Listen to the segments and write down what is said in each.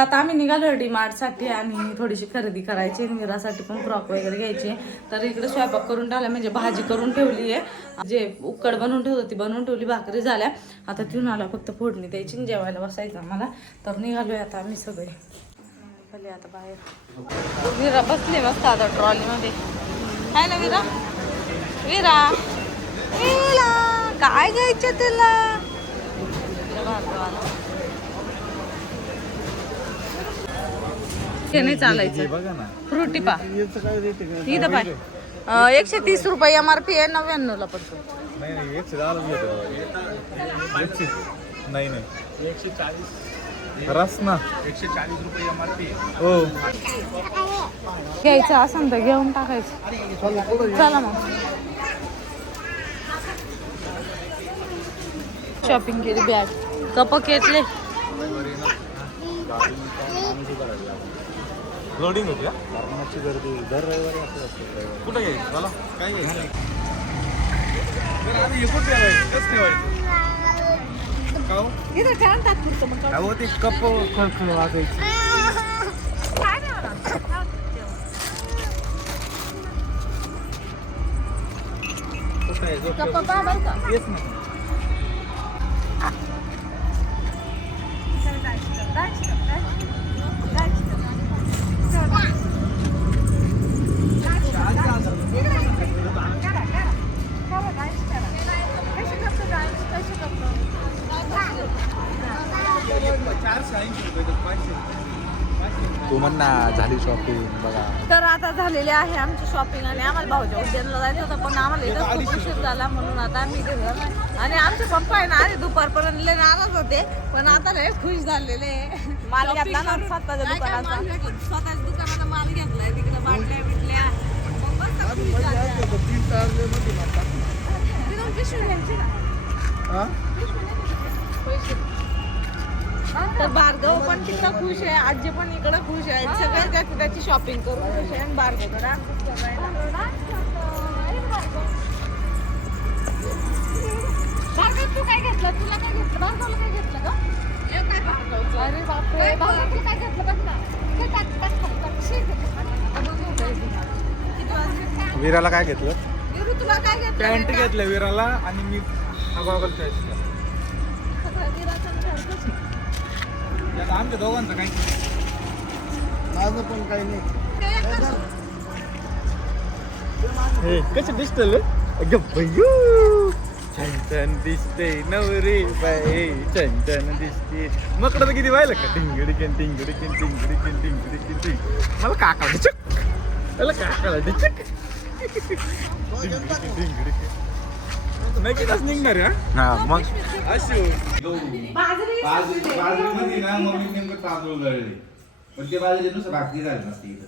आता आम्ही निघालो डीमार्टसाठी आणि थोडीशी खरेदी करायची, मीरासाठी पण फ्रॉक वगैरे घ्यायची. तर इकडे स्वयंपाक करून ठेवला, म्हणजे भाजी करून ठेवली आहे, जे उकड बनवून ठेवत होती बनवून ठेवली, भाकरी झाल्या. आता तिथून आला फक्त फोडणी द्यायची, जेवायला बसायचं आम्हाला. तर निघालोय आता आम्ही सगळे. भले आता बाहेर विरा बसली मस्त आता ट्रॉलीमध्ये. काय ना विरा, विरा विरा काय घ्यायचं तुला? नाही चालायचं. फ्रुटी पा इथं पाय 130 रुपये MRP आहे, 99 ला पडतो. नाही 140 रस ना 140 रुपये MRP. हो घ्यायचं असं तर घेऊन टाकायचं. चला मग शॉपिंग केली, बॅग कप घेतले. लोडिंग होती का? कारणाची गर्दी दर रविवारी असं असतं. कुठं घ्यायचं मला काय घ्यायचं? अहो ते कप खळखळ वाजायची. येस ना. तू म्हणा झाली शॉपिंग बघा. तर आता झालेली आहे आमची शॉपिंग आणि आम्हाला भाऊच्या उद्यानला जायचं होतं, पण आम्हाला इथं खूप उशीर झाला म्हणून आता आम्ही इथे घर. आणि आमचे पप्पा आहे ना आधी दुपारपर्यंत लय नाराज होते, पण आता लय खुश झालेले. माल घेतला ना स्वतःच्या दुकानाचा, स्वतःच्या दुकानाचा माल घेतलाय, तिकडे बाटल्या बिटल्या. तर भार्गव पण तिकडं खुश आहे, आजी पण इकडं खुश आहे, सगळे त्याची शॉपिंग करून खुश आहे. आणि भार्गव करा तू काय घेतलं, तुला काय घेतलं, भार्गवला काय घेतलं ग? अरे बापरे, भार्गव काय घेतलं बघ ना. विराला काय घेतलं? विरू तुला काय घेतलं? पॅन्ट घेतलं विराला आणि मी गॉगल चॉईस केला. आमच्या दोघांचं काही माझं पण काही नाही. कसं दिसतं छान छान दिसते नवरी बाई, छान छान दिसते. मकडं तर किती व्हायला का टिंगडिकिन टिंगडिकिन टिंगडिकिन टिंगडिकिन टिंग. मला काका डिचक, मला काकाला डिचक टिंगडिकिन टिंगडिकिन. नाही की तास निघणार आहे. हा मग अशी बाजरीमध्ये ना मम्मी नेमकं तांदूळ दळले, पण ते बाजरी नुसतं भाकरी झाली नसती इथं.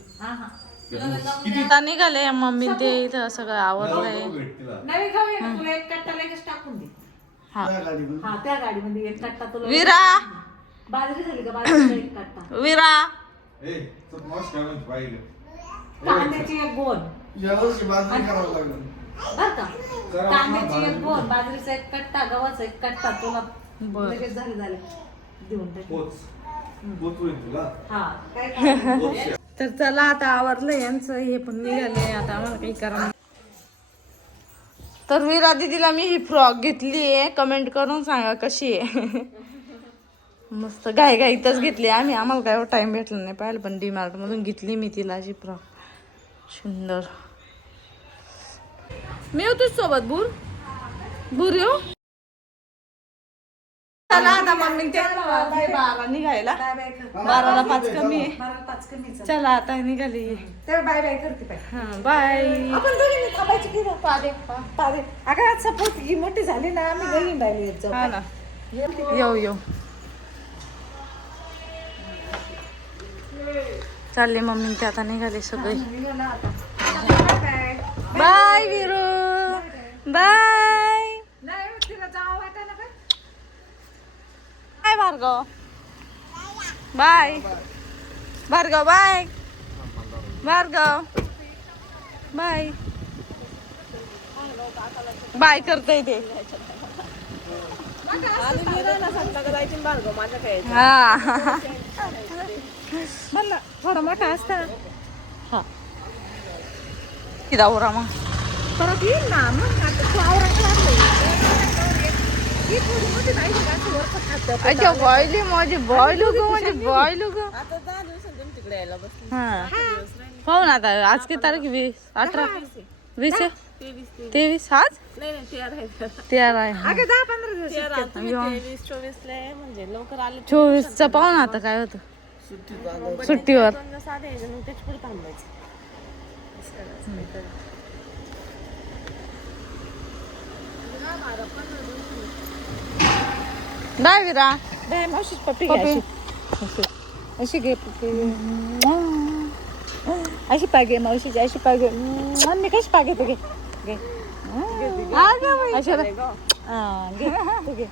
आता निघाले मम्मी ते इथं सगळं आवडलंय. त्या गाडीमध्ये एक कट्टा तुला विरा बाजरी झाली का बाजरीचा एक कट्टा, विरा कांद्याची एक गोण बर का, कांद्याची एक गोण, बाजरीचा एक कट्टा, गव्हाचा एक कट्टा तुला लगेच झाले देऊन टाक. तर चला आता आवरलं यांचं, हे पण निघाले. आता आम्हाला काही करा. तर विरा दीदीला मी ही फ्रॉक घेतली आहे, कमेंट करून सांगा कशी आहे. मस्त घाईतच घेतली आम्ही, आम्हाला काय टाइम भेटला नाही पाहिलं, पण डीमार्ट मधून घेतली मी तिला अशी फ्रॉक. सुंदर. मी येऊ तुझ सोबत बुर येऊ. चला आता मम्मी ते 12 निघायला, 12ला 5 कमी आहे. चला आता निघाली. बाय बाय करते. हा बाय. आपण दोघींनी थांबायची की पादे अगं सपोज ही मोठी झाली ना, आम्ही दोघी बायला येत जाऊ. हा ना, येऊ चालले मम्मी ते आता निघाले सगळे. Bye Viru, bye bye Bhargav, bye Bhargav, bye Bhargav, bye bye करतोय ते. हा म्हणलं थोडा मोठा असता हा किती आवरा मग परत येईल ना मग आता तू आवरायला अच्छा बॉयली माझी बॉयलू ग म्हणजे बॉयलू ग आता 10 दिवसांनी तुम्ही तिकडे यायला बसले. हा पाहू ना आता आज किती तारीख 20 18 20 आहे 23 आज नाही 13 आहे. 13 आहे अगं 10-15 दिवस 23-24 ला आहे म्हणजे लवकर आले 24 चा पाहू ना आता काय होतं सुट्टीवर साधे मग त्याच्या पुढे थांबायचं. बाय विरा बाय मावशीच पप्पी पप्पी. अशी घे पप्पी अशी पागे मावशीची अशी पागे मी कशी पागे तू घे घे अशा घे तू घे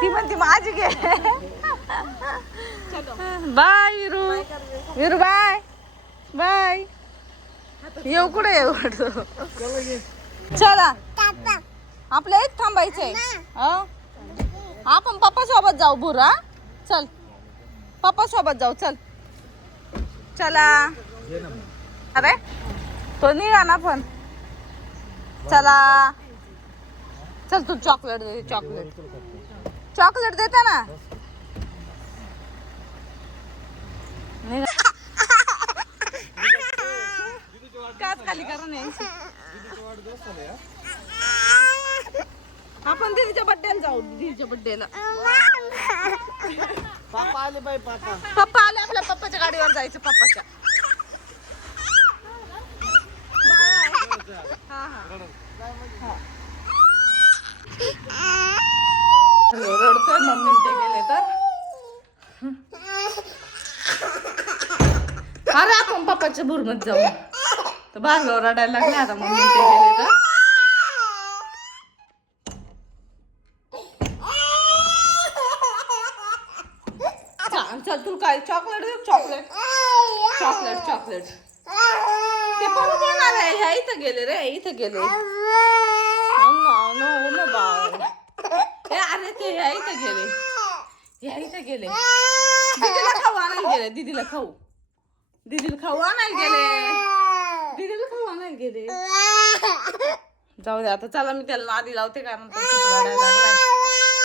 ती म्हणते माझी घे bye Viru Viru bye bye येऊ कुठे येऊ चला आपलं एक थांबायचंय आपण पप्पा सोबत जाऊ बुरा चल पप्पा सोबत जाऊ चल चला अरे तो निघा ना पण चला चल तू चॉकलेट दे चॉकलेट चॉकलेट देता ना काच खाली करा नाही आपण दीदीच्या बड्डेला जाऊ दीदीच्या बड्डेला पापा आले बाई पापा पप्पा आले आपल्या पप्पाच्या गाडीवर जायचं पप्पाच्या रडतोय मम्मी ते गेले तर अरे आपण पप्पाच्या भुरमत जाऊ तर भार्गव रडायला लागले आता मम्मी ते गेले तर चल तू काय चॉकलेट दे चॉकलेट चॉकलेट चॉकलेट ते पण बोलणार आहे ह्या इथं गेले रे इथं गेले अरे ते ह्या इथं गेले ह्या इथं गेले दीदीला खाऊ आणायला गेले दीदीला खाऊ आणायला गेले जाऊ दे आता चला मी त्याला आधी लावते कारण तो खूप रडायला लागलाय